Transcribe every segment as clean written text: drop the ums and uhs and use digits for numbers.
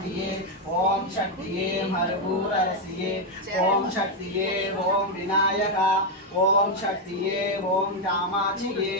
शक्तिये ओम शक्तिये मरभूर रसिये ओम शक्तिये ओम विनायका ओम शक्तिये ओम कामाक्षिये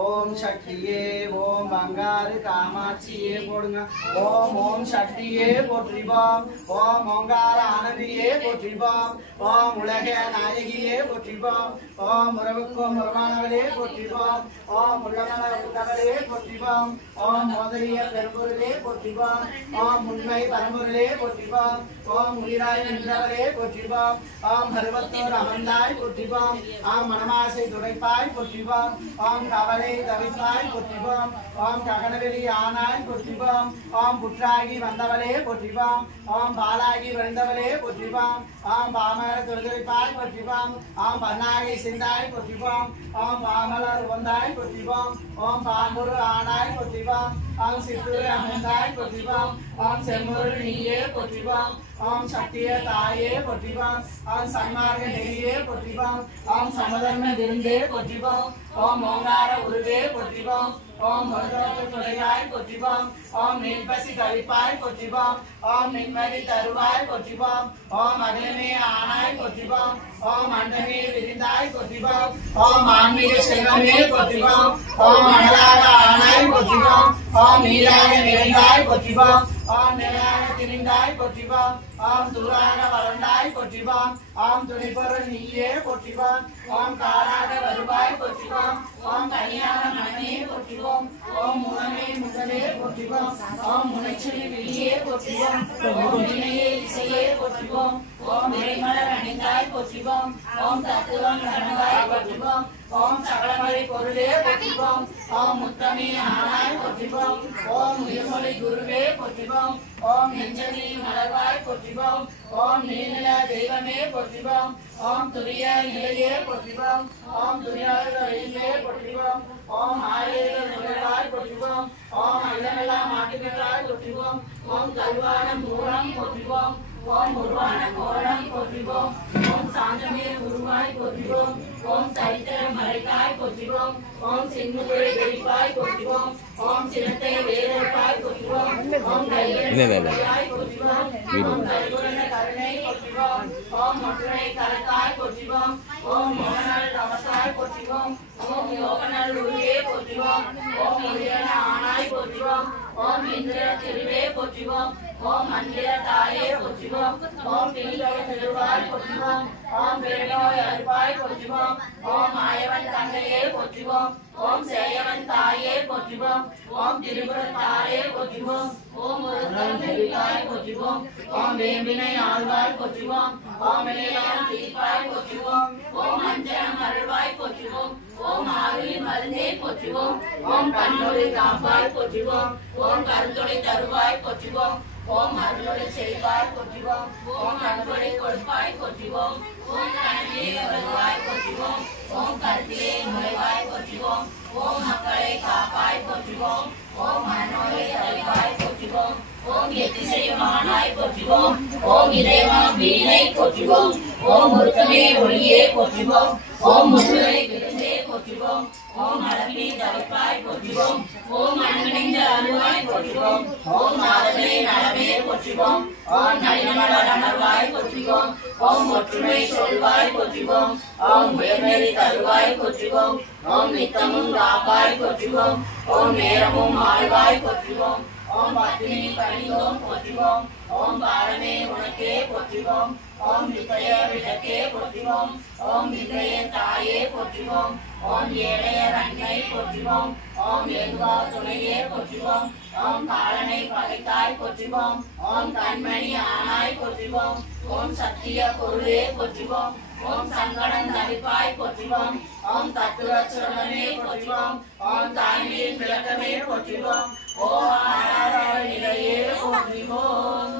ओम शक्तिये ओम बंगार कामाक्षिये पोड़ंगा ओम शक्तिये पोट्रिबम ओम ओंगार आनंदिये पोट्रिबम ओम उलगे नायकिये पोट्रिबम ओम मुरवक्को मुरमानवले पोट्रिबम ओम मुरगमन उतगले पोट्रिबम ओम मोदरिय पेरुगुरले पोट्रिबम ओम मुन्मय परमुरले पोट्रिबम ओम मुनिराय निंद्रवले पोट्रिबम ओम हरवत्तो रामंदाय पोट्रिबम ओम मनमासे दुरैपाय पोट्रिबम ओम कावले दविपाय पोट्रिबम ओम काकनवेली आनाय पोट्रिबम ओम पुत्रागी वंदवले पोट्रिबम ओम बालागी वंदवले पोट्रिबम ओम बामर दुर्गैपाय पोट्रिबम ओम बनागी सिंदाय पोट्रिबम ओम Balmer वंदाय पोट्रिबम ओम बामुर आनाय पोट्रिबम ओम सिद्धुर आनंदाय पोट्रिबम ओम Seymour नीये पोट्रिबम ओम शक्तिये ताये पोट्रिबम ओम सन्मार्ग नेरिये पोट्रिबम ओम समधर्म दिरुंदे पोट्रिबम ओम ओंगार उरुवे पोट्रिबम ओम मर्दोत तुड़ाय पोट्रिबम ओम नीलपसी कविपाय पोट्रिबम ओम निम्मदी तरुवाय पोट्रिबम ओम अगले में आनाय पोट्रिबम ओम अंडमे विरिंदाय पोट्रिबम ओम आन्मिक सेवने पोट्रिबम ओम अनलाग आनाय पोट्रिबम ओम नीलाग निरंगाय पोट्रिबम ओम निलाग तिरिंगाय पोट्रिबम ओम दुराग वरंडाय पोट्रिबम ओम तुनिपर नीये पोट्रिबम ओम काराग वरुवाय पोट्रिबम ओम कन्याग मने पोट्रिबम ओम मुनमे मुगले पोट्रिबम ओम मुनचली विलिये पोट्रिबम ओम विनये इसये पोट्रिबम ओम मेरिमल रनिंगाय पोट्रिबम ओम तत्वम रणवाय पोट्रिबम ओम सकलमरि पोरुले पोट्रिबम ओम मुत्तमे आनाय पोट्रिबम ओम निर्मलि गुरुवे पोट्रिबम ओम निंजनी मलवाय पोट्रिबम ओम नीलला देवमे पोट्रिबम ओम तुरिया निलये पोट्रिबम ओम तुरिया रइले पोट्रिबम ओम आये निलवाय पोट्रिबम ओम अल्लमला माटिबिराय पोट्रिबम ओम गलवान मूरम पोट्रिबम ओम मुरवान कोरम पोट्रिबम ओम सांजमे गुरुवाय पोट्रिबम ओम सहितर मरिकाय पोट्रिबम ओम सिन्नुरे बेरिपाय पोट्रिबम ओम सिनते वेरपाय पोट्रिबम ओम गयय पोट्रिबम ओम गयगुरन करणे पोट्रिबम ओम मोटरे करताय पोट्रिबम ओम मोहनल नमस्कार पोट्रिबम ओम योगनल रुये पोट्रिबम ओम मुरियना आनाय पोट्रिबम ओम इंद्र तिरुवे पोट्रिबम ओम मंदिर ताये पोट्रिबम ओम तिलक तिरुवाय पोट्रिबम ओम वेणो यरपाय पोट्रिबम ओम आयवन तंगये पोट्रिबम ओम सेयवन ताये पोट्रिबम ओम तिरुपुर ताये पोट्रिबम ओम मुरुगन देविकाय पोट्रिबम ओम वेंबिनै आळवाय पोट्रिबम ओम इளையான் தீபாய் पोट्रिबम ओम अंजन मरवाय पोट्रिबम ओम आरुई मरदे पोट्रिबम ओम कन्नोरी कापाय पोट्रिबम ओम करुतोड़ी तरुवाय पोट्रिबम ओम अरुளோடு செய்வாய் போற்றிவோம் ओम அன்போடு கொடுப்பாய் போற்றிவோம் ओम கண்ணிலே வருவாய் போற்றிவோம் ओम கருத்திலே நுழைவாய் போற்றிவோம் ओम மக்களை காப்பாய் போற்றிவோம் ओम மனோரை அறிவாய் போற்றிவோம் ओम எத்திசையுமானாய் போற்றிவோம் ओम இறைவா வீணை போற்றிவோம் ओम முருகமே ஒளியே போற்றிவோம் ओम முருகனை விருந்தே போற்றிவோம் ओम அலம்பி தவிப்பாய் போற்றிவோம் ओम அன்பினிந்த அருவாய் போற்றிவோம் ओम நாதமே நலமே போற்றிவோம் ओम நளினமல அமர்வாய் போற்றிவோம் ओम ஒற்றுமை சொல்வாய் போற்றிவோம் ओम உயர்நெறி தருவாய் போற்றிவோம் ओम நித்தமும் காப்பாய் போற்றிவோம் ओम நேரமும் ஆழ்வாய் போற்றிவோம் ओम பத்தினி பணிவோம் போற்றிவோம் ओम பாரமே உனக்கே போற்றிவோம் ओम விதய விளக்கே போற்றிவோம் ओम விதய தாயே போற்றிவோம் ओम ஏழையர் அன்னை போற்றிவோம் ओम எதுவா துணையே போற்றிவோம் ओम காலனை பகைத்தாய் போற்றிவோம் ओम கண்மணி ஆனாய் போற்றிவோம் ओम சத்திய பொருளே போற்றிவோம் ओम சங்கடன் தவிப்பாய் போற்றிவோம் ओम தத்துவச்சுடனே போற்றிவோம் ओम தாயின் விளக்கமே போற்றிவோம் ओम ஆராதனை நிலையே போற்றிவோம்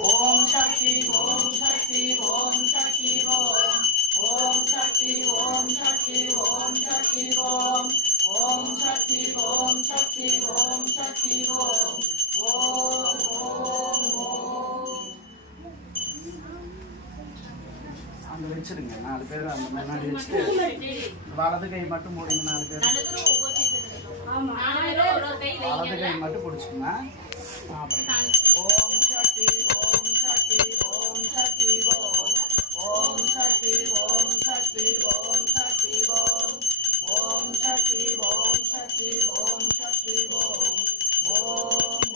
ओम शक्ति ओम शक्ति ओम शक्ति ओम शक्ति ओम शक्ति ओम शक्ति ओम शक्ति ओम शक्ति ओम शक्ति ओम அந்த வெச்சிடுங்க நாலு பேர் அந்த முன்னாடி வெச்சிட்டு வலது கை மட்டும் போடுங்க 4 பேர். வலது கை மட்டும் பிடிச்சுங்க. ஓம் சக்தி ஓம் சக்தி ஓம் சக்தி ஓம் ஓம் சக்தி ஓம் சக்தி ஓம் சக்தி ஓம் ஓம் சக்தி ஓம் சக்தி ஓம் சக்தி ஓம் ஓம்